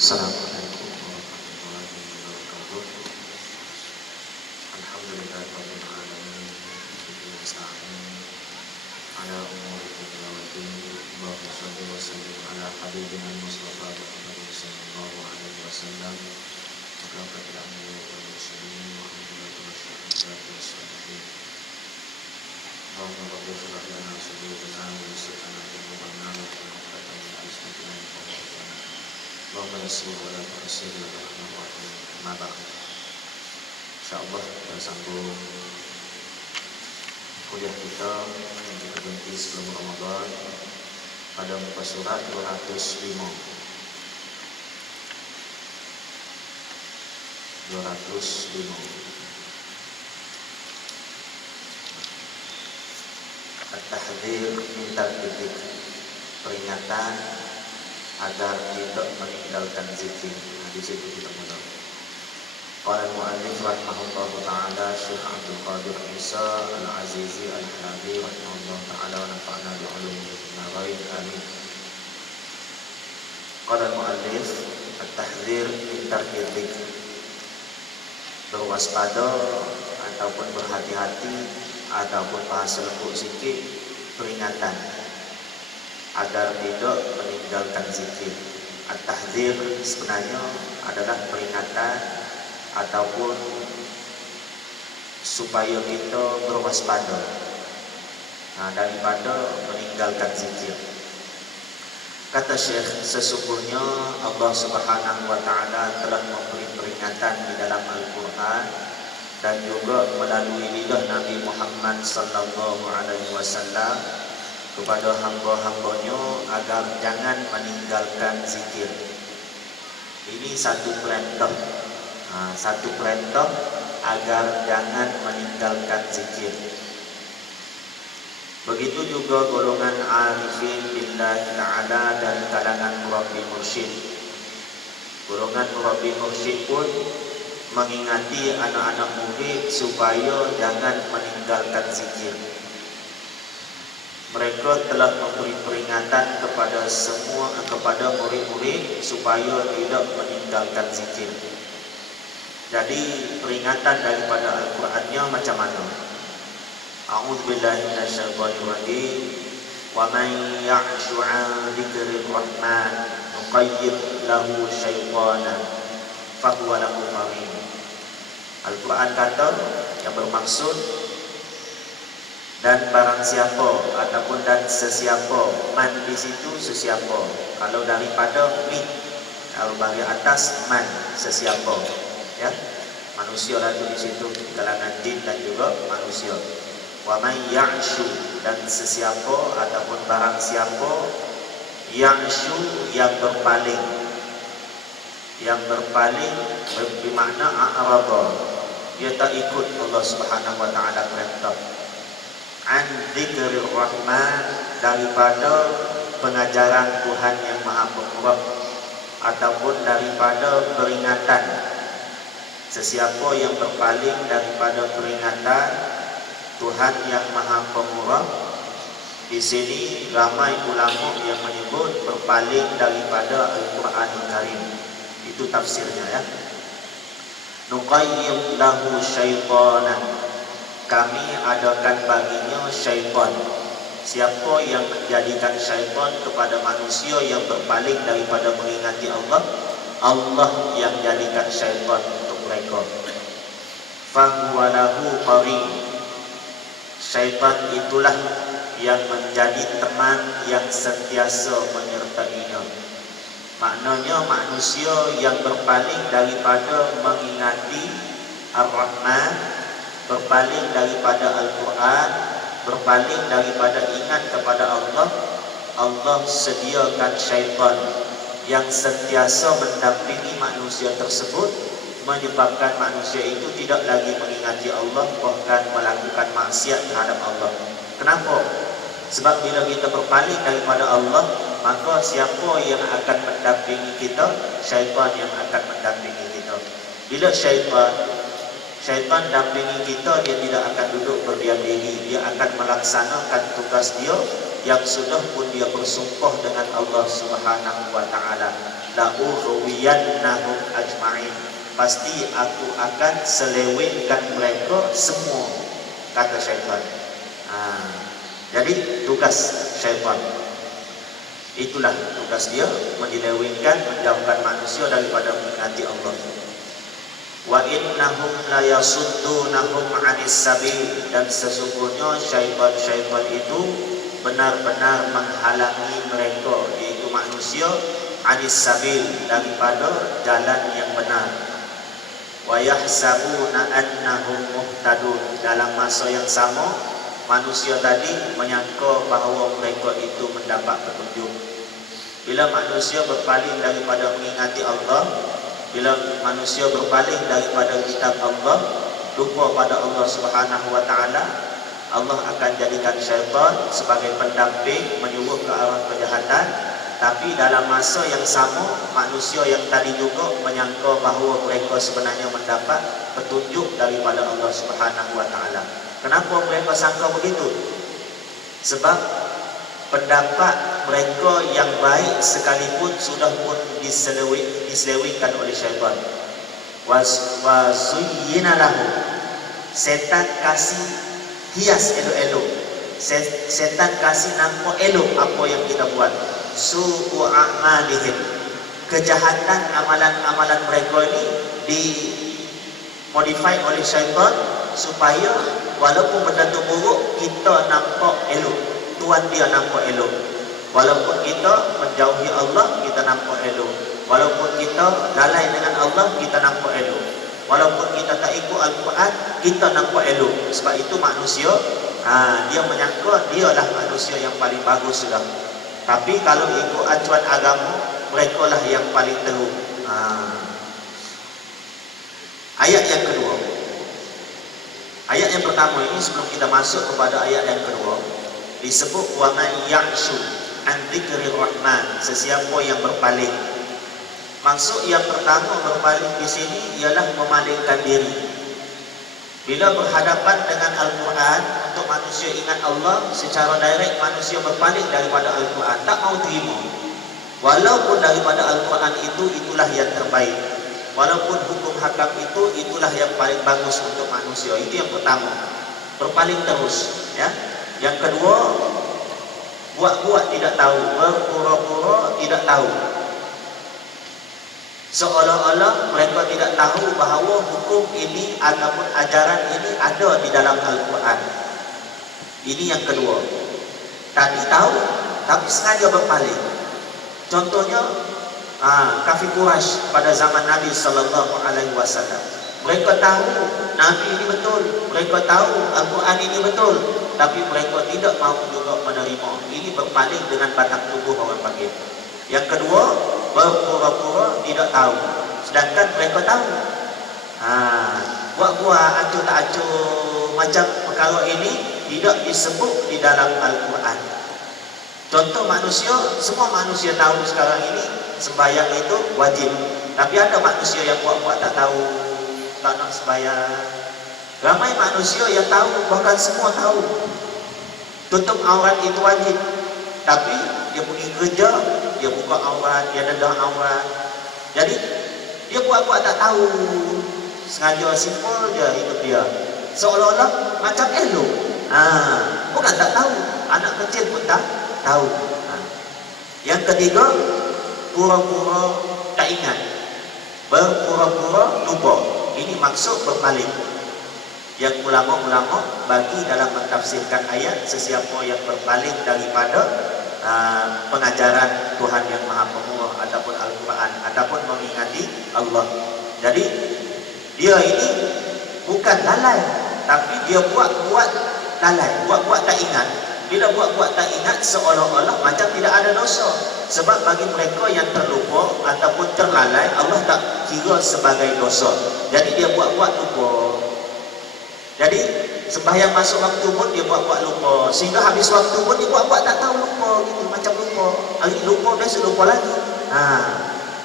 Assalamualaikum warahmatullahi wabarakatuh. Alhamdulillahirabbil alamin. Bismillahirrahmanirrahim. Ala umuri dunya wa din. Allahumma shalli wa sallim ala habibina Mustafa Muhammad sallallahu alaihi wasallam. Wa anbiya wal mursalin wa hamdulillah wa syuhada'i. Allahumma rabbi shrah lana sadrana wa yassir lana umurana wa hlul min rizqina Allahumma yassir wa la tu'assir ya rahman rahim. Maka insyaallah kita sambung kuliah kita yang kita berhenti sebelum Ramadan pada muka surat 205. At-tahdhir min tarkid, peringatan agar tidak meninggalkan zikir. Di situ kita mulai. Qala al-mu'allif rahimahullahu ta'ala Syekh Abdul Qadir Isa Al-Azizi Al-Halabi rahimahullahu ta'ala wa nafa'na bi'ulumihi fid dharain amin. Qala al-mu'allif at-tahdhir min tarki dzikr, berwaspada ataupun berhati-hati ataupun bahasa lembut sikit, peringatan agar tidak meninggalkan zikir. At-tahdhir sebenarnya adalah peringatan ataupun supaya kita berwaspada daripada meninggalkan zikir. Kata Syekh, sesungguhnya Allah Subhanahu wa taala telah memberi peringatan di dalam Al-Qur'an dan juga melalui lidah Nabi Muhammad sallallahu alaihi wasallam kepada hamba-hambanya agar jangan meninggalkan zikir. Ini satu perintah, agar jangan meninggalkan zikir. Begitu juga golongan arifin billahi ta'ala dari kalangan murabbi mursyid. Golongan murabbi mursyid pun mengingati anak-anak murid supaya jangan meninggalkan zikir. Mereka telah memberi peringatan kepada murid-murid supaya tidak meninggalkan zikir. Jadi peringatan daripada Al-Qur'annya macam mana? A'udzubillahi minasyaitonir rajim. Wa man ya'shu 'an dzikrir rahman nuqayyid lahu syaitanan fahuwa lahu qarin. Al-Qur'an kata yang bermaksud dan barang siapa ataupun dan sesiapa, man di situ sesiapa. Kalau daripada min, kalau bagi atas man sesiapa, ya. Manusia lah di situ, kalangan jin dan juga manusia. Wa man ya'shu, dan sesiapa ataupun barang siapa, ya'shu yang berpaling. Yang berpaling bermakna a'rada, dia tak ikut Allah Subhanahu wa taala perintah. An dzikrir rahman, daripada pengajaran Tuhan yang Maha Pemurah ataupun daripada peringatan. Sesiapa yang berpaling daripada peringatan Tuhan yang Maha Pemurah, di sini ramai ulama yang menyebut berpaling daripada Al-Qur'anul Karim. Itu tafsirnya, ya. Nuqayyim lahu syaitanan, kami adakan baginya syaitan. Siapa yang menjadikan syaitan kepada manusia yang berpaling daripada mengingati Allah, Allah yang jadikan syaitan untuk mereka. Fahuwa lahu qarin, syaitan itulah yang menjadi teman yang sentiasa menyertainya. Maknanya manusia yang berpaling daripada mengingati Ar-Rahman, berpaling daripada Al-Quran, berpaling daripada ingat kepada Allah, Allah sediakan syaitan yang sentiasa mendampingi manusia tersebut, menyebabkan manusia itu tidak lagi mengingati Allah, bahkan melakukan maksiat terhadap Allah. Kenapa? Sebab bila kita berpaling daripada Allah, maka siapa yang akan mendampingi kita? Syaitan yang akan mendampingi kita. Bila syaitan dampingi kita, dia tidak akan duduk berdiam diri. Dia akan melaksanakan tugas dia yang sudah pun dia bersumpah dengan Allah Subhanahu wa taala. la ughwiyannahum ajma'in, pasti aku akan selewengkan mereka semua, kata syaitan. Jadi tugas syaitan, itulah tugas dia, menyelewengkan, menjauhkan manusia daripada mengingati Allah. Wa innahum la yasuddunahum 'anis sabil, dan sesungguhnya syaitan itu benar-benar menghalangi mereka, yaitu manusia, 'anis sabil, daripada jalan yang benar. Wa yahsabuna annahum muhtadun, dalam masa yang sama manusia tadi menyangka bahawa mereka itu mendapat petunjuk. Bila manusia berpaling daripada mengingati Allah, bila manusia berpaling daripada kitab Allah, lupa pada Allah Subhanahu wa taala, Allah akan jadikan syaitan sebagai pendamping menyuruh ke arah kejahatan. Tapi dalam masa yang sama, manusia yang tadi juga menyangka bahawa mereka sebenarnya mendapat petunjuk daripada Allah Subhanahu wa taala. Kenapa mereka sangka begitu? Sebab pendapat mereka yang baik sekalipun sudah pun diselewengkan oleh syaitan. Wa zuyyina lahu, setan kasih hias elok-elok, setan kasih nampak elok apa yang kita buat. Su'u a'malihim, kejahatan amalan-amalan mereka ini dimodify oleh syaitan supaya walaupun benda tu buruk, kita nampak elok, Tuhan dia nampak elok. Walaupun kita menjauhi Allah, kita nampak elok. Walaupun kita lalai dengan Allah, kita nampak elok. Walaupun kita tak ikut Al-Quran, kita nampak elok. Sebab itu manusia, dia menyangka dialah manusia yang paling bagus sudah. Tapi kalau ikut acuan agama, mereka lah yang paling teruk. Ayat yang kedua. Ayat yang pertama ini, sebelum kita masuk kepada ayat yang kedua, disebut wa man ya'shu an dzikrir rahman, sesiapa yang berpaling. Maksud yang pertama berpaling di sini ialah memalingkan diri. Bila berhadapan dengan Al-Quran, untuk manusia ingat Allah, secara direct manusia berpaling daripada Al-Quran, tak mau terima. Walaupun daripada Al-Quran itulah yang terbaik. Walaupun hukum hakam itulah yang paling bagus untuk manusia. Itu yang pertama, berpaling terus, ya. Yang kedua, buat-buat tidak tahu, berpura-pura tidak tahu, seolah-olah mereka tidak tahu bahawa hukum ini ataupun ajaran ini ada di dalam Al-Quran. Ini yang kedua. Tadi tahu, tapi sengaja berpaling. Contohnya, kafir Quraisy pada zaman Nabi sallallahu alaihi wasallam. Mereka tahu Nabi ini betul, mereka tahu Al-Quran ini betul, tapi mereka tidak mahu juga menerima. Ini berpaling dengan batang tubuh orang panggil. Yang kedua, berpura-pura tidak tahu, sedangkan mereka tahu. Buat-buat, acuh tak acuh, macam perkara ini tidak disebut di dalam Al-Quran. Contoh manusia, semua manusia tahu sekarang ini sembahyang itu wajib. Tapi ada manusia yang buat-buat tak tahu, tak nak sembahyang. Ramai manusia yang tahu, bahkan semua tahu tutup aurat itu wajib, tapi dia pergi kerja, dia buka aurat, dia dedah aurat. Jadi dia buat-buat tak tahu, sengaja simple je hidup dia, seolah-olah macam elok. Bukan tak tahu, anak kecil pun tak tahu. Yang ketiga, pura-pura tak ingat, berpura-pura lupa. Ini maksud berpaling. Yang ulama-ulama bagi dalam mentafsirkan ayat, sesiapa yang berpaling daripada pengajaran Tuhan yang Maha Pemurah ataupun Al-Quran ataupun mengingati Allah. Jadi dia ini bukan lalai, tapi dia buat-buat lalai, buat-buat tak ingat. Bila buat-buat tak ingat, seolah-olah macam tidak ada dosa. Sebab bagi mereka yang terlupa ataupun terlalai, Allah tak kira sebagai dosa. Jadi dia buat-buat lupa. Jadi sembahyang masuk waktu pun dia buat-buat lupa, sehingga habis waktu pun dia buat-buat tak tahu, lupa gitu, macam lupa. Hari lupa, besok lupa lagi.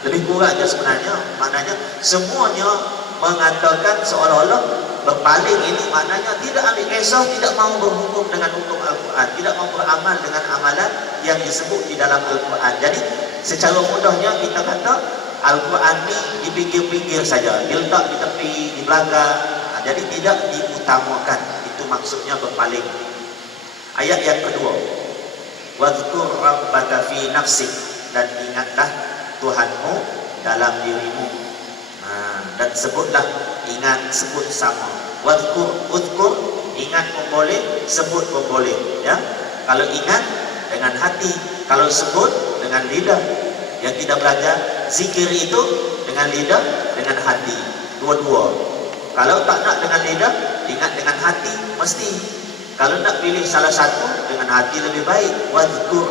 Lebih kurang je sebenarnya. Maknanya semuanya mengatakan seolah-olah berpaling ini maknanya tidak ambil kisah, tidak mahu berhukum dengan hukum Al-Quran, tidak mahu beramal dengan amalan yang disebut di dalam Al-Quran. Jadi Secara mudahnya kita kata Al-Quran ni di pinggir-pinggir saja, diletak di tepi, di belakang. Jadi tidak diutamakan. Itu maksudnya berpaling. Ayat yang kedua, wadhkur rabbaka fi nafsik, dan ingatlah Tuhanmu dalam dirimu. Dan sebutlah, ingat, sebut sama. Wadhkur, udhkur, ingat pun boleh, sebut pun boleh. Ya, kalau ingat dengan hati, kalau sebut dengan lidah. Yang kita belajar zikir itu dengan lidah, dengan hati, dua-dua. Kalau tak nak dengan lidah, ingat dengan hati mesti. Kalau nak pilih salah satu, dengan hati lebih baik. Wadhkur,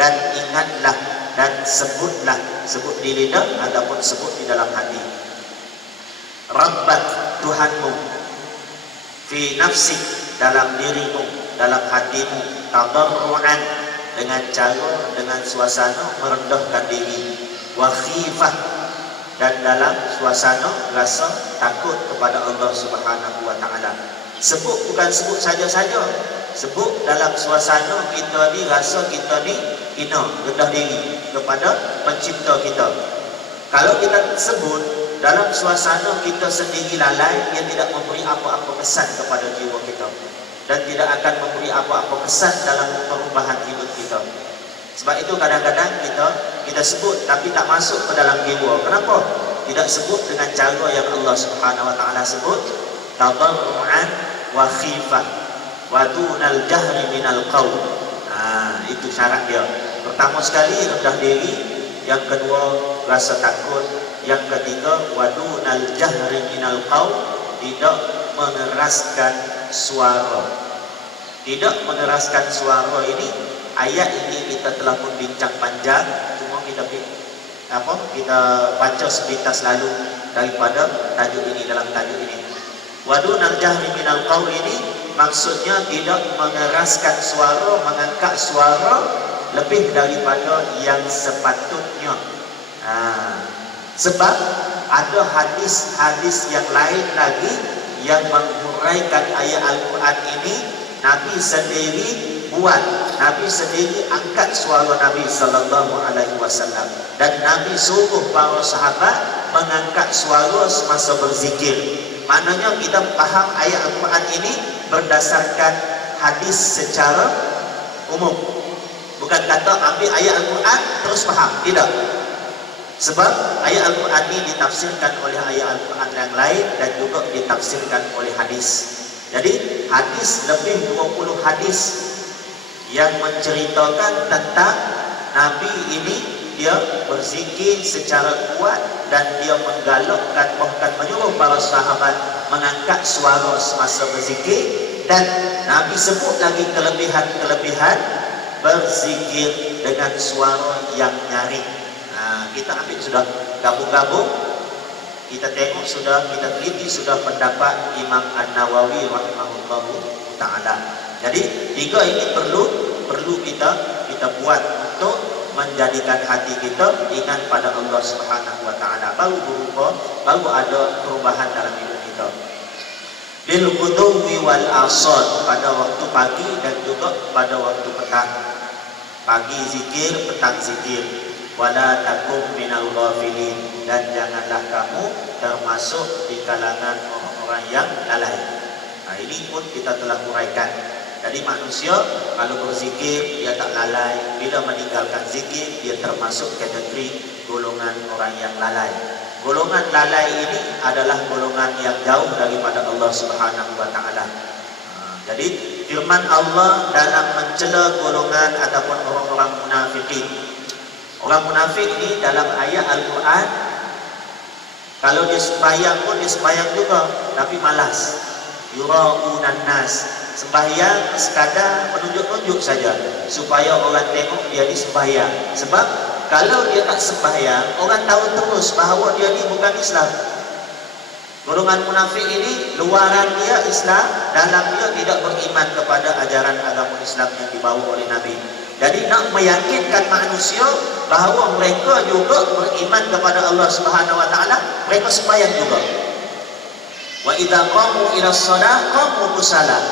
dan ingatlah, dan sebutlah, sebut di lidah ataupun sebut di dalam hati. Rabbak, Tuhanmu, fi nafsik, dalam dirimu, dalam hatimu, tadarru'an, dengan cara, dengan suasana merendahkan diri, wa khifah, dan dalam suasana rasa takut kepada Allah Subhanahu wa taala. Sebut bukan sebut saja-saja, sebut dalam suasana kita ni rasa kita ni hina, rendah diri kepada pencipta kita. Kalau kita sebut dalam suasana kita sendiri lalai, ia tidak memberi apa-apa kesan kepada jiwa kita, dan tidak akan memberi apa-apa kesan dalam perubahan hidup kita. Sebab itu kadang-kadang kita sebut tapi tak masuk ke dalam jiwa. Kenapa? Tidak sebut dengan cara yang Allah Subhanahu wa taala sebut, tadarru'an wa khifah wa dunal jahri minal qaul. Itu syarat dia. Pertama sekali rendah diri, yang kedua rasa takut, yang ketiga wa dunal jahri minal qaul, tidak mengeraskan suara. Tidak mengeraskan suara ini, ayat ini kita telah pun bincang panjang, cuma kita baca sepintas lalu daripada tajuk ini, dalam tajuk ini. Wadunal jahri minal qaul ini maksudnya tidak mengeraskan suara, mengangkat suara lebih daripada yang sepatutnya. Sebab ada hadis-hadis yang lain lagi yang menghuraikan ayat Al-Quran ini. Nabi sendiri buat, Nabi sendiri angkat suara Nabi sallallahu alaihi wasallam, dan Nabi suruh para sahabat mengangkat suara semasa berzikir. Maknanya kita faham ayat Al-Quran ini berdasarkan hadis secara umum. Bukan kata ambil ayat Al-Quran terus faham, tidak. Sebab ayat Al-Quran ini ditafsirkan oleh ayat Al-Quran yang lain dan juga ditafsirkan oleh hadis. Jadi hadis, lebih 20 hadis yang menceritakan tentang Nabi ini dia berzikir secara kuat, dan dia menggalakkan, bahkan menyuruh para sahabat mengangkat suara semasa berzikir. Dan Nabi sebut lagi kelebihan-kelebihan berzikir dengan suara yang nyaring. Kita ambil sudah gabung-gabung, kita tengok sudah, kita teliti sudah pendapat Imam An-Nawawi rahimahullahu ta'ala. Jadi tiga ini perlu kita buat untuk menjadikan hati kita ingat pada Allah Subhanahu wa taala. Baru ada perubahan dalam hidup kita. Bil ghudwi wal asal, pada waktu pagi dan juga pada waktu petang. Pagi zikir, petang zikir. Wala takum minal ghafilin, dan janganlah kamu termasuk di kalangan orang-orang yang lalai. Ini pun kita telah uraikan. Jadi manusia kalau berzikir dia tak lalai, bila meninggalkan zikir dia termasuk kategori golongan orang yang lalai. Golongan lalai ini adalah golongan yang jauh daripada Allah Subhanahu wa taala. Jadi firman Allah dalam mencela golongan ataupun orang-orang munafikin. Orang munafik ini dalam ayat Al-Quran, kalau dia sembahyang pun dia sembahyang juga, tapi malas. Yura'unan nas, sembahyang sekadar menunjuk-nunjuk saja supaya orang tengok dia ni sembahyang. Sebab kalau dia tak sembahyang, orang tahu terus bahawa dia ni bukan Islam. Golongan munafik ini luaran dia Islam, dalam dia tidak beriman kepada ajaran agama Islam yang dibawa oleh Nabi. Jadi nak meyakinkan manusia bahawa mereka juga beriman kepada Allah Subhanahu wa taala, mereka sembahyang juga. Wa idza qamu ila shalah qamu kusala.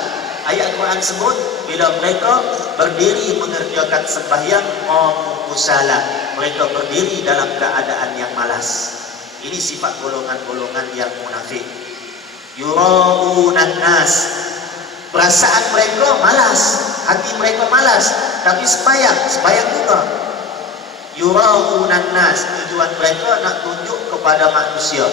Ayat Quran sebut bila mereka berdiri mengerjakan sembahyang qamu kusala, mereka berdiri dalam keadaan yang malas. Ini sifat golongan-golongan yang munafik. Yura'unan nas, perasaan mereka malas, hati mereka malas, tapi sembahyang juga. Yura'unan nas, tujuan mereka nak tunjuk kepada manusia.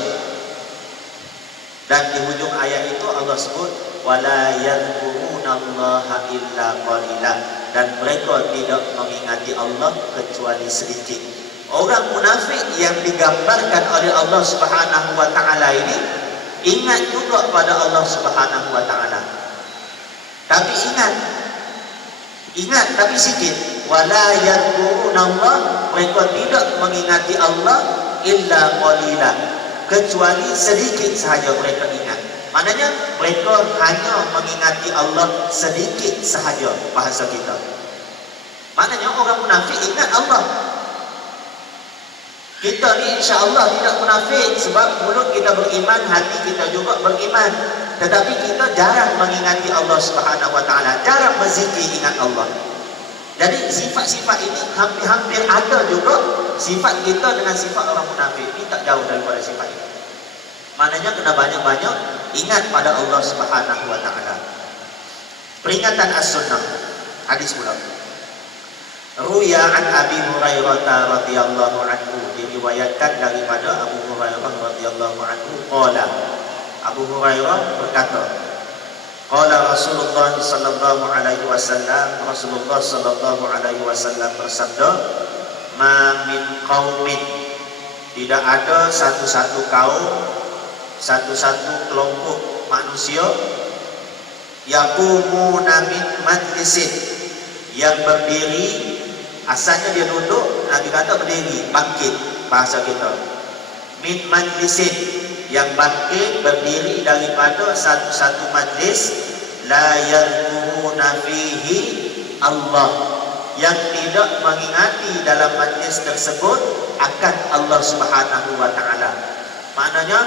Dan di hujung ayat itu Allah sebut wala yadhkurunallaha illa qalila, dan mereka tidak mengingati Allah kecuali sedikit. Orang munafik yang digambarkan oleh Allah Subhanahu wa taala ini ingat juga pada Allah Subhanahu wa taala. Tapi ingat tapi sikit. Wala yadhkurunallah, mereka tidak mengingati Allah illa qalila, kecuali sedikit sahaja mereka ingat. Maknanya mereka hanya mengingati Allah sedikit sahaja, bahasa kita. Maknanya orang munafik ingat Allah. Kita ni insya-Allah tidak munafik, sebab mulut kita beriman, hati kita juga beriman. Tetapi kita jarang mengingati Allah Subhanahu wa taala, jarang berzikir ingat Allah. Jadi sifat-sifat ini hampir ada juga sifat kita dengan sifat orang munafik. Ini tak jauh daripada sifat ini. Maknanya kena banyak-banyak ingat pada Allah Subhanahu wa taala. Peringatan as-sunnah. Hadis pula. Ruya an Abi Hurairah radhiyallahu anhu, diriwayatkan daripada Abu Hurairah radhiyallahu anhu qala, Abu Hurairah berkata, qala Rasulullah sallallahu alaihi wasallam, Rasulullah sallallahu alaihi wasallam bersabda, ma min qaumin, tidak ada satu-satu kaum, satu-satu kelompok manusia, yaqumuna min majlisin, yang berdiri, asalnya dia duduk, Nabi kata berdiri, bangkit, bahasa kita. Min majlisin, yang bangkit, berdiri daripada satu-satu majlis, la yadhkuruna fihi Allah, yang tidak mengingati dalam majlis tersebut akan Allah Subhanahu wa taala. Maknanya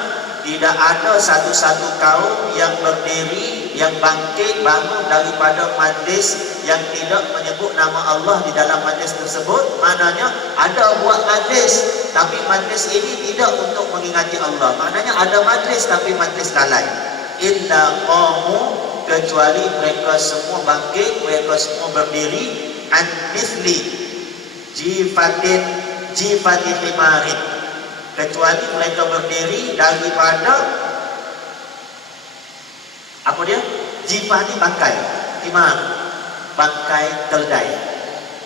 tidak ada satu-satu kaum yang berdiri, yang bangkit, bangun daripada majlis yang tidak menyebut nama Allah di dalam majlis tersebut. Maknanya ada buat majlis, tapi majlis ini tidak untuk mengingati Allah. Maknanya ada majlis tapi majlis lalai. Illa qamu, kecuali mereka semua bangkit, mereka semua berdiri, an mithli jifati himarin, kecuali mereka berdiri daripada apa dia? Jifah ni bangkai, himar, bangkai keldai.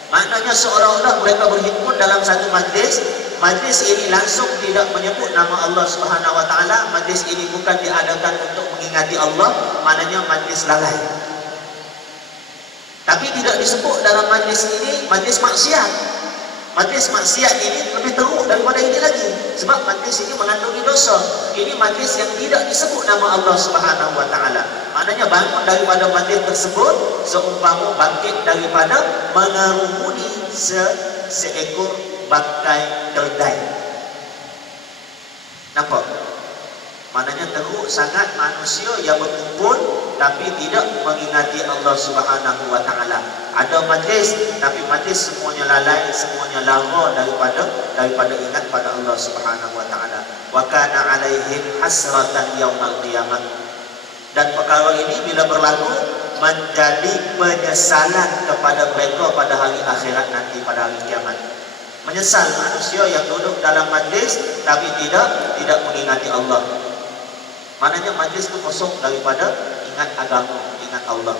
Maknanya seolah-olah mereka berhimpun dalam satu majlis. Majlis ini langsung tidak menyebut nama Allah Subhanahu wa taala. Majlis ini bukan diadakan untuk mengingati Allah, maknanya majlis lalai. Tapi tidak disebut dalam majlis ini majlis maksiat. Majlis maksiat ini lebih teruk daripada ini lagi, sebab majlis ini mengandungi dosa. Ini majlis yang tidak disebut nama Allah Subhanahu wa taala. Maknanya bangun daripada majlis tersebut seumpama bangkit daripada mengerumuni seekor bangkai keldai. Nampak? Maknanya teruk sangat manusia yang berkumpul tapi tidak mengingati Allah Subhanahu wa taala. Ada majlis tapi majlis semuanya lalai, semuanya lara daripada ingat pada Allah Subhanahu wa taala. Wa kana alaihim hasratan yaumal qiyamah. Dan perkara ini bila berlaku menjadi penyesalan kepada mereka pada hari akhirat nanti, pada hari kiamat. Menyesal manusia yang duduk dalam majlis tapi tidak mengingati Allah. Maknanya majlis itu kosong daripada ingat agama, ingat Allah.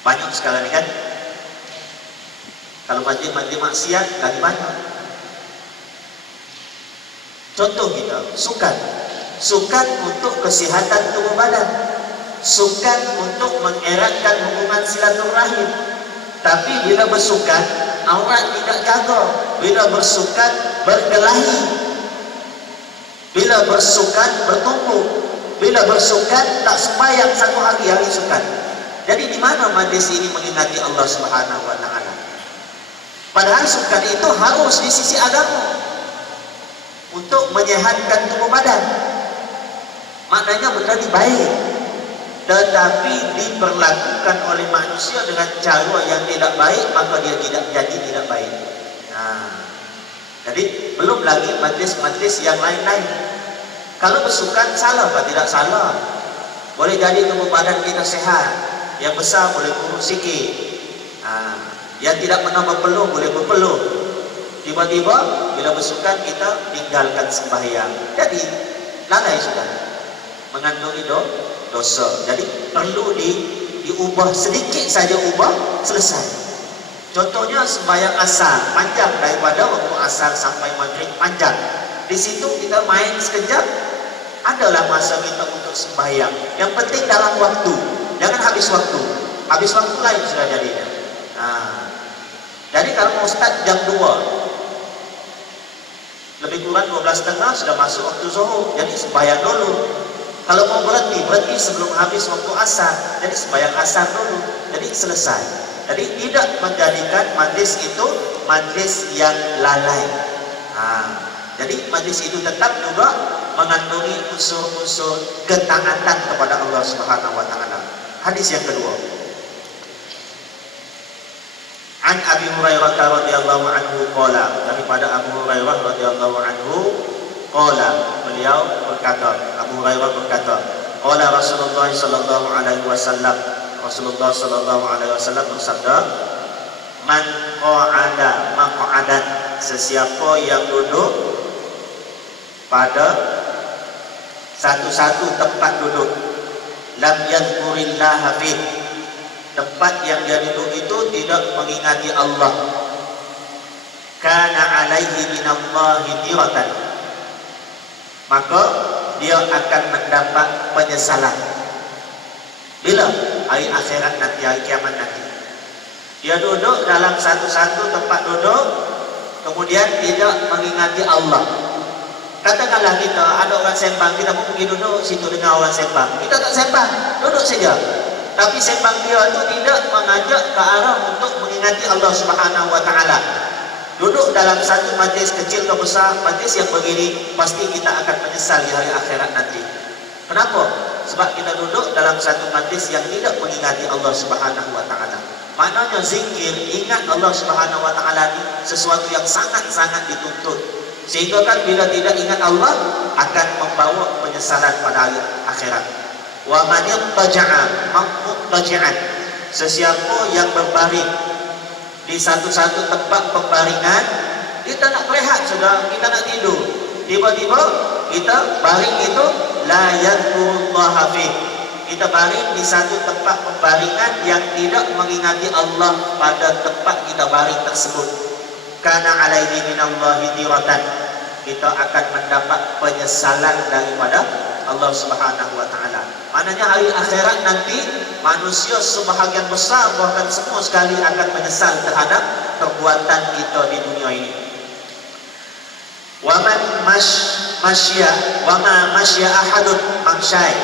Banyak sekarang ni kan. Kalau majlis maksiat lagi banyak. Contoh kita, sukan untuk kesihatan tubuh badan, sukan untuk mengeratkan hubungan silaturahim. Tapi bila bersukan, aurat tidak jaga. Bila bersukan, berkelahi. Bila bersukan, bertumpuk. Bila bersukan, tak sembahyang satu hari sukan. Jadi di mana majlis ini mengingati Allah Subhanahu wa taala? Padahal sukan itu harus di sisi agama untuk menyehatkan tubuh badan. Maknanya benar baik, tetapi diperlakukan oleh manusia dengan cara yang tidak baik, maka dia tidak baik. Jadi belum lagi majlis-majlis yang lain-lain. Kalau bersukan salah apa tidak salah? Boleh jadi tubuh badan kita sehat, yang besar boleh kurus sikit, yang tidak pernah berpeluh boleh berpeluh. Tiba-tiba bila bersukan kita tinggalkan sembahyang, jadi lalai sudah, mengandungi dosa. Jadi perlu diubah sedikit saja, ubah selesai. Contohnya sembahyang asar panjang, daripada waktu asar sampai maghrib panjang. Di situ kita main sekejap, adalah masa kita untuk sembahyang. Yang penting dalam waktu, jangan habis waktu. Habis waktu lain sudah jadinya. Jadi kalau mau start jam 2, lebih kurang 12.30 sudah masuk waktu zuhur. Jadi sembahyang dulu. Kalau mau berhenti sebelum habis waktu asar. Jadi sembahyang asar dulu. Jadi selesai. Jadi tidak menjadikan majlis itu majlis yang lalai. Jadi majlis itu tetap juga mengandungi unsur-unsur ketaatan kepada Allah Subhanahu wa taala. Hadis yang kedua. An Abi Hurairah radhiyallahu anhu qala, daripada Abu Hurairah radhiyallahu anhu qala, beliau berkata, Abu Hurairah berkata, qala Rasulullah sallallahu alaihi wasallam, Rasulullah sallallahu alaihi wasallam bersabda, man qa'ada maq'adan, sesiapa yang duduk pada satu-satu tempat duduk, lam yadhkurillaha fih, tempat yang dia duduk itu tidak mengingati Allah, kana alaihi minallahi tiratan, maka dia akan mendapat penyesalan. Bila? Hari akhirat nanti, hari kiamat nanti. Dia duduk dalam satu-satu tempat duduk, kemudian tidak mengingati Allah. Katakanlah kita ada orang sembang, kita pun pergi duduk situ dengan orang sembang, kita tak sembang, duduk saja. Tapi sembang dia itu tidak mengajak ke arah untuk mengingati Allah Subhanahu wa taala. Duduk dalam satu majlis kecil atau besar, majlis yang begini pasti kita akan menyesal di hari akhirat nanti. Kenapa? Sebab kita duduk dalam satu majlis yang tidak mengingati Allah Subhanahu wa taala. Maknanya zikir, ingat Allah Subhanahu wa taala ini sesuatu yang sangat-sangat dituntut. Sehingga kan bila tidak ingat Allah akan membawa penyesalan pada hari akhirat. Wa man yattaja'a muttaji'an, sesiapa yang berbaring di satu-satu tempat pembaringan, kita nak rehat sudah, kita nak tidur, tiba-tiba kita baring itu la yadhkurullaha fih, kita baring di satu tempat pembaringan yang tidak mengingati Allah pada tempat kita baring tersebut, kana alaihi minallahi tiratan, kita akan mendapat penyesalan daripada Allah Subhanahu wa taala. Maknanya hari akhirat nanti manusia sebahagian besar, bahkan semua sekali akan menyesal terhadap perbuatan kita di dunia ini. Wa man masya ahadun mamsyai,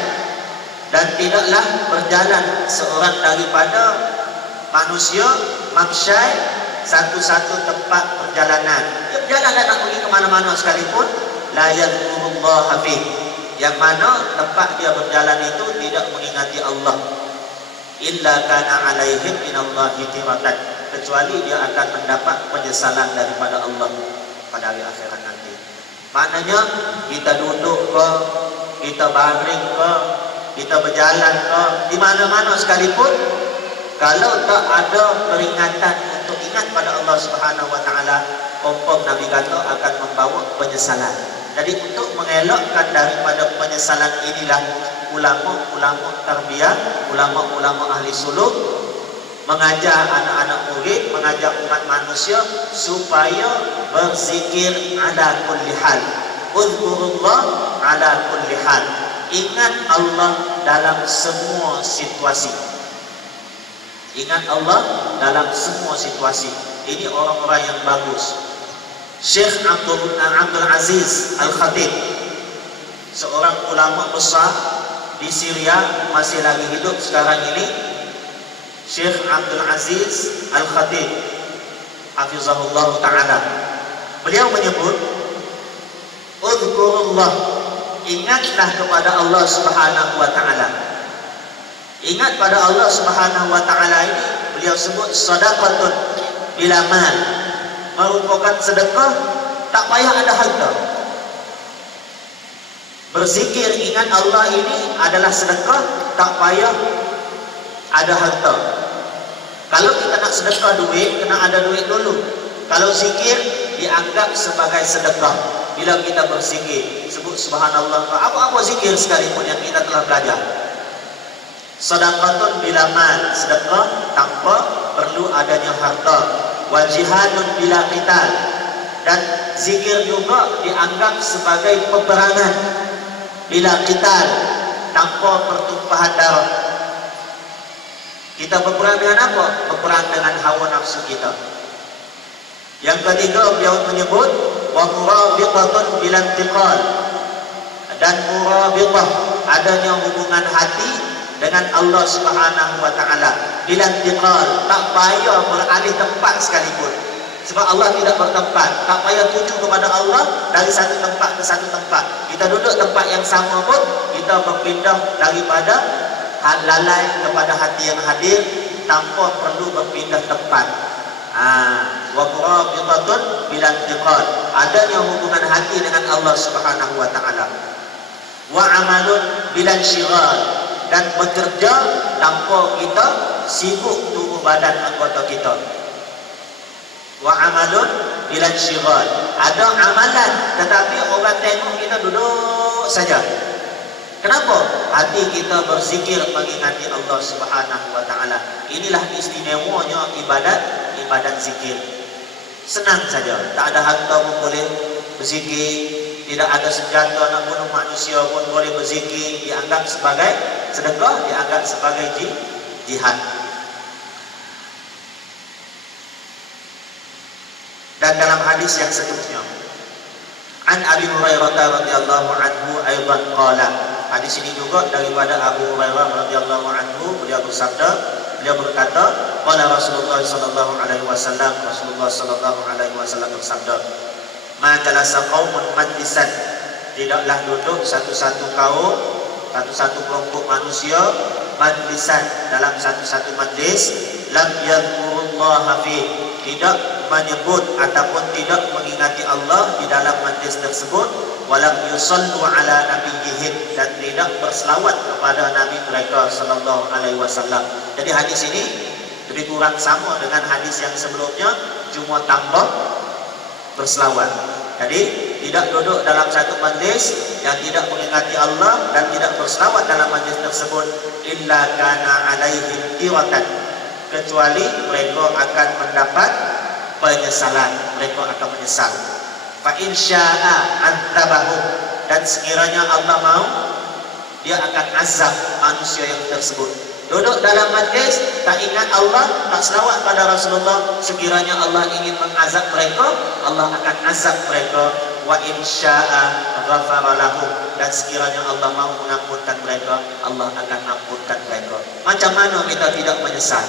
dan tidaklah berjalan seorang daripada manusia mamsyai, satu-satu tempat perjalanan. Dia berjalan nak pergi ke mana-mana sekalipun, la yadhkurullaha fih, yang mana tempat dia berjalan itu tidak mengingati Allah, illa kana alaihim minallahi tiratan, kecuali dia akan mendapat penyesalan daripada Allah pada hari akhirat nanti. Maknanya kita duduk ke, kita baring ke, kita berjalan ke, di mana-mana sekalipun, kalau tak ada peringatan untuk ingat pada Allah Subhanahu wa taala, confirm Nabi kata akan membawa penyesalan. Jadi untuk mengelakkan daripada penyesalan inilah ulama-ulama tarbiyah, ulama-ulama ahli suluk mengajar anak-anak murid, mengajar umat manusia supaya berzikir ala kulli hal. Uzkurullah ala kulli hal. Ingat Allah dalam semua situasi. Ingat Allah dalam semua situasi. Ini orang-orang yang bagus. Syekh Abdul Aziz Al-Khatib, seorang ulama besar di Syria, masih lagi hidup sekarang ini. Syekh Abdul Aziz Al-Khatib hafizahullah ta'ala, beliau menyebut, Udhkurullah, ingatlah kepada Allah Subhanahu wa ta'ala. Ingat pada Allah Subhanahu wa ta'ala ini beliau sebut sadaqatun bila mal, merupakan sedekah, tak payah ada harta. Berzikir ingat Allah ini adalah sedekah, tak payah ada harta. Kalau kita nak sedekah duit, kena ada duit dulu. Kalau zikir dianggap sebagai sedekah. Bila kita berzikir, sebut subhanallah, apa-apa zikir sekalipun yang kita telah belajar. Sedekatun bila mal, sedekah tanpa perlu adanya harta. Wa jihadun bila qital, dan zikir juga dianggap sebagai peperangan bila qital, tanpa pertumpahan darah. Kita berperang dengan apa? Berperang dengan hawa nafsu kita. Yang ketiga, beliau menyebut wa murabitatun bila intiqal, dan murabitah adanya hubungan hati dengan Allah Subhanahu wa taala. Bila intiqal, tak payah beralih tempat sekalipun. Sebab Allah tidak bertempat, tak payah tuju kepada Allah dari satu tempat ke satu tempat. Kita duduk tempat yang sama pun kita berpindah daripada lalai kepada hati yang hadir tanpa perlu berpindah tempat. Wa murabitatun bila intiqal, adanya hubungan hati dengan Allah Subhanahu wa taala. Wa amalun bila insyighal, dan bekerja tanpa kita sibuk tubuh badan anggota kita. Wa amalun bila insyighal, ada amalan tetapi orang tengok kita duduk saja. Kenapa? Hati kita berzikir mengingati Allah Subhanahu wa taala. Inilah istimewanya ibadat zikir. Senang saja, tak ada harta pun boleh berzikir, tidak ada senjata nak bunuh manusia pun boleh berzikir, dianggap sebagai sedekah, dianggap sebagai jihad. Dan dalam hadis yang seterusnya, An Abi Hurairah radhiyallahu anhu aidan qala, hadis ini juga daripada Abu Hurairah radhiyallahu anhu, beliau bersabda, beliau berkata, qala Rasulullah sallallahu alaihi wasallam, Rasulullah sallallahu alaihi wasallam bersabda, ma jalasa qaumun majlisan, tidaklah duduk satu-satu kaum, satu-satu kelompok manusia, majlisan, dalam satu-satu majlis, lam yadhkurullaha fi, tidak menyebut ataupun tidak mengingati Allah di dalam majlis tersebut, walam yusallu ala nabiyihim, dan tidak berselawat kepada nabi mereka sallallahu alaihi wasallam. Jadi hadis ini lebih kurang sama dengan hadis yang sebelumnya, cuma tambah berselawat. Jadi tidak duduk dalam satu majlis yang tidak mengingati Allah dan tidak berselawat dalam majlis tersebut, illa kana alaihim tiwatan, kecuali mereka akan mendapat penyesalan, mereka akan menyesal. Fa in syaa'a adzabahum, dan sekiranya Allah mau, dia akan azab manusia yang tersebut. Duduk dalam majlis tak ingat Allah, tak selawat pada Rasulullah, sekiranya Allah ingin mengazab mereka, Allah akan azab mereka. Wa in syaa'a ghafara lahum, dan sekiranya Allah mau mengampunkan mereka, Allah akan ampunkan mereka. Macam mana kita tidak menyesal?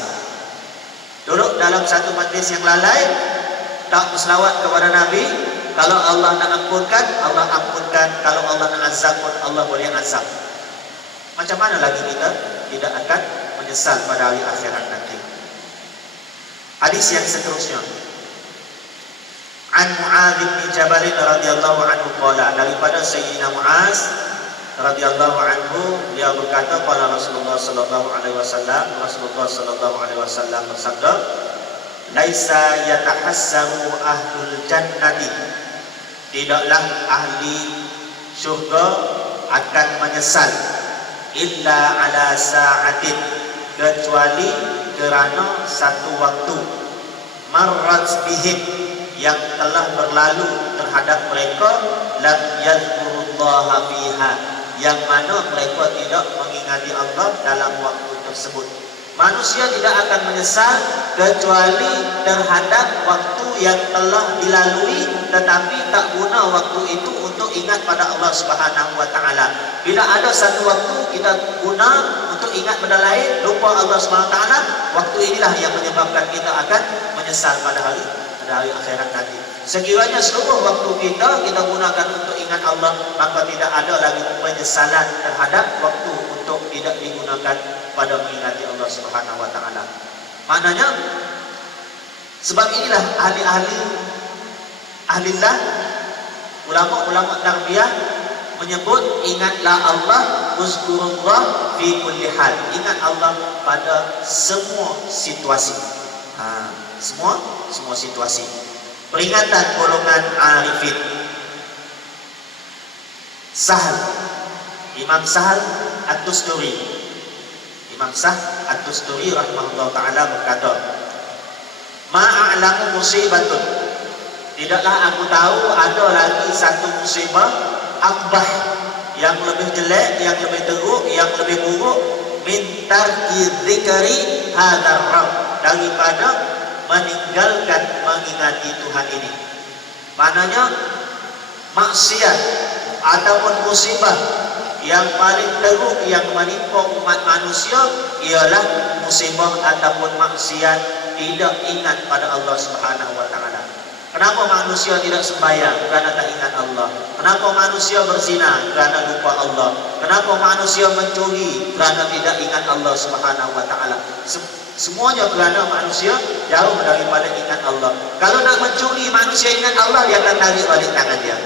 Duduk dalam satu majlis yang lalai, tak berselawat kepada Nabi, kalau Allah nak ampunkan, Allah ampunkan. Kalau Allah nak azab pun, Allah boleh azab. Macam mana lagi kita tidak akan menyesal pada hari akhirat nanti? Hadis yang seterusnya, An Mu'adz bin Jabal radhiyallahu anhu qala, daripada Sayyidina Mu'adz radhiyallahu anhu, dia berkata, qala Rasulullah sallallahu alaihi wasallam, Rasulullah sallallahu alaihi wasallam bersabda, laisa yatahassaru ahlul jannati, tidaklah ahli syurga akan menyesal, illa ala sa'atin, kecuali kerana satu waktu, marrat bihim, yang telah berlalu terhadap mereka, lam yadhkurullaha fiha, yang mana mereka tidak mengingati Allah dalam waktu tersebut. Manusia tidak akan menyesal kecuali terhadap waktu yang telah dilalui, tetapi tak guna waktu itu untuk ingat pada Allah Subhanahu wa taala. Bila ada satu waktu kita guna untuk ingat benda lain, lupa Allah Subhanahu wa taala, waktu inilah yang menyebabkan kita akan menyesal pada hari akhirat nanti. Sekiranya seluruh waktu kita gunakan untuk ingat Allah, maka tidak ada lagi penyesalan terhadap waktu untuk tidak digunakan pada mengingati Allah Subhanahu wa taala. Maknanya sebab inilah ahli-ahli Ahlillah, ulama-ulama tarbiyah menyebut ingatlah Allah, uzkurullah fi kulli hal. Ingat Allah pada semua situasi. Semua situasi. Peringatan golongan arifin. Sahal, Imam Sahal At-Tusturi. Imam Sahal At-Tusturi rahimahullah ta'ala berkata, ma'a'lamu musibatun, tidaklah aku tahu ada lagi satu musibah akbah, yang lebih jelek, yang lebih teruk, yang lebih buruk, min tarki dzikri hadzal rabb, daripada meninggalkan mengingati Tuhan ini. Maknanya maksiat ataupun musibah yang paling teruk yang menimpa umat manusia ialah musibah ataupun maksiat tidak ingat pada Allah Subhanahu wa taala. Kenapa manusia tidak sembahyang? Kerana tak ingat Allah. Kenapa manusia berzina? Kerana lupa Allah. Kenapa manusia mencuri? Kerana tidak ingat Allah Subhanahu wa taala. Semuanya kerana manusia jauh daripada ingat Allah. Kalau nak mencuri, manusia ingat Allah, dia akan tarik balik tangan dia.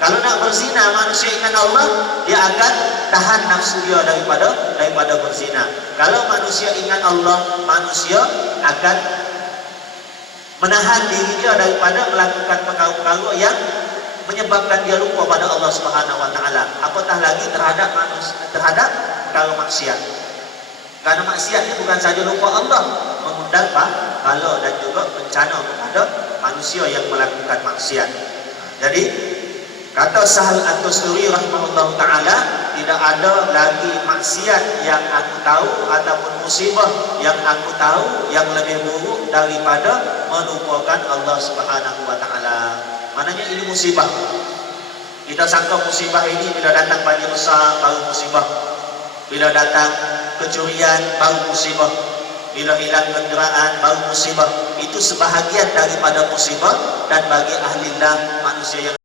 Kalau nak berzina, manusia ingat Allah, dia akan tahan nafsu dia daripada berzina. Kalau manusia ingat Allah, manusia akan menahan diri dia daripada melakukan perkara-perkara yang menyebabkan dia lupa pada Allah Subhanahu wa taala. Apatah lagi terhadap perkara maksiat. Karena maksiat ini bukan saja lupa Allah, mengundang bala dan juga bencana kepada manusia yang melakukan maksiat. Jadi kata Sahal At-Tusturi rahimahullah ta'ala, tidak ada lagi maksiat yang aku tahu ataupun musibah yang aku tahu yang lebih buruk daripada melupakan Allah Subhanahu wa ta'ala. Maknanya ini musibah. Kita sangka musibah ini bila datang banjir besar baru musibah, bila datang kecurian baru musibah, bila hilang kenderaan baru musibah. Itu sebahagian daripada musibah, dan bagi ahlillah, manusia yang